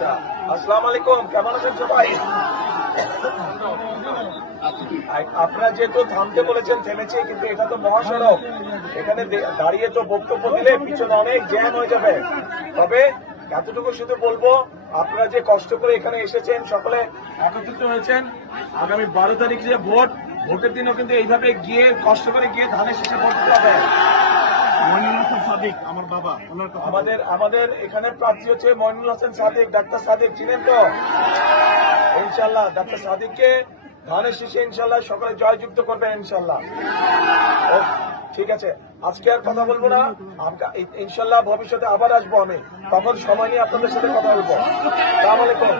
আচ্ছা, আসসালামু আলাইকুম, কেমন আছেন সবাই? আপনারা যেহেতু থামতে বলেছেন থেমেছে, কিন্তু এটা তো মহাসড়ক, এখানে দাঁড়িয়ে তো বক্তব্য দিলে পিছনে অনেক জ্যাম হয়ে যাবে। তবে এতটুকু শুধু বলবো, আপনারা যে কষ্ট করে এখানে এসেছেন, সকলে একত্রিত হয়েছেন, আগামী 12 তারিখ যে ভোটের দিনও কিন্তু এইভাবে গিয়ে কষ্ট করে গিয়ে ধানের শেষে ভোট দিতে হবে। আমার বাবা আমাদের এখানে প্রার্থী হচ্ছে মইনুল হাসান সাদিক, ডাক্তার সাদিক, চিনেন তো? ইনশাল্লাহ ডাক্তার সাদিককে ধানের শীষে ইনশাল্লাহ সকলে জয়যুক্ত করবেন ইনশাল্লাহ। ঠিক আছে, আজকে আর কথা বলবো না, ইনশাল্লাহ ভবিষ্যতে আবার আসবো আমি, তখন সময় নিয়ে আপনাদের সাথে কথা বলবো। আসসালামু আলাইকুম।